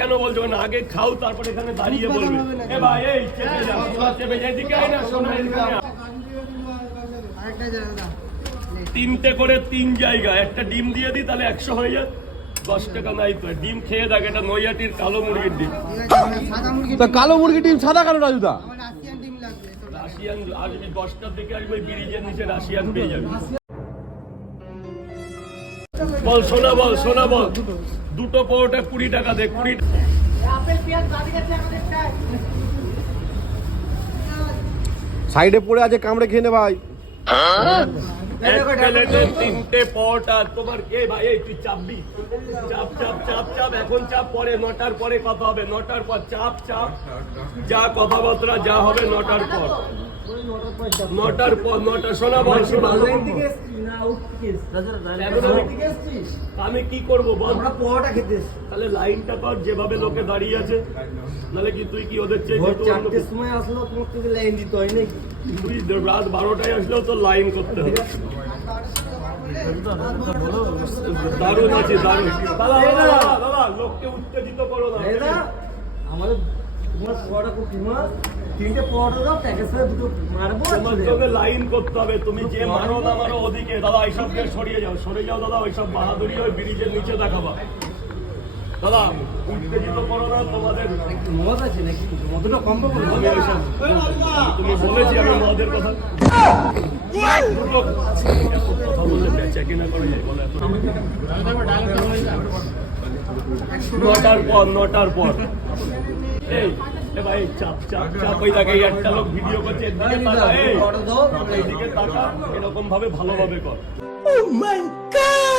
কেন বলছো না? আগে খাও, তারপর এখানে দাঁড়িয়ে বলবে এ ভাই এই চেপে যাও, চেপে যাই দিকে আয় না, শোনা এখানে তিনটে করে 3 জায়গা, একটা ডিম দিয়ে দিই তাহলে 100 হয়ে যায়। 10 টাকা নাই তো, ডিম খেয়ে দেখ, এটা নৈহাটির কালো মুরগির ডিম। তা কালো মুরগির ডিম সাদা কেন রাজুদা? রাশিয়ান আসবি 10টার দিকে আসবে, ব্রিজের নিচে রাশিয়ান পেয়ে যাবে। বল সোনা, বল সোনা, বল দুটো পরোটা 20 টাকা দে, 20 সাইডে পড়ে আছে, কামড়ে খেয়ে নে ভাই। এক প্লেটে 3টে পরোটা তোমার। এ ভাই এই তুই চাপবি, চাপ চাপ চাপ চাপ, এখন চাপ, পরে 9টার পরে কথা হবে, 9টার পর চাপ চাপ, যা কথাবার্তা যা হবে 9টার পর, 9টার পর 9টা। শোনা বল, আমি কি করবো বল? পরোটা খেতে তাহলে লাইনটা কর, যেভাবে লোকে দাঁড়িয়ে আছে, নাহলে কি তুই কি ওদের চেয়ে চারটের সময় আসলো, তোমার থেকে লাইন দিতে হয় নাকি? তুই রাত 12টায় আসলেও তো লাইন করতে হবে। দারুণ আছে, দারুণ। দাদা লোককে উত্তেজিত করো না। আমাদের তোমার পরোটা খুব ফেমাস, 3টে পরোটা দাও, প্যাকেজ করে দুটো মারবো। তোমার তোকে লাইন করতে হবে, তুমি যে মারো না মারো ওদিকে। দাদা এইসবকে সরিয়ে যাও, সরে যাও দাদা, ওইসব বাহাদুরি ওই ব্রিজের নিচে দেখাবা। দাদা উত্তেজিত করো না, তোমাদের মদ আছে নাকি? মদটা কম পাবো। আমি ওইসব তুমি বলেছি আমি মদের কথা। কথা বললে বেচা কিনা করে যায় বলে। 9টার পর, 9টার পর। এই এ ভাই চাপ চাপ চাপ, ওই দেখে একটা লোক ভিডিও করছে, এদিকে তাকা, এইদিকে তাকা, এরকম ভাবে ভালোভাবে কর। Oh my God!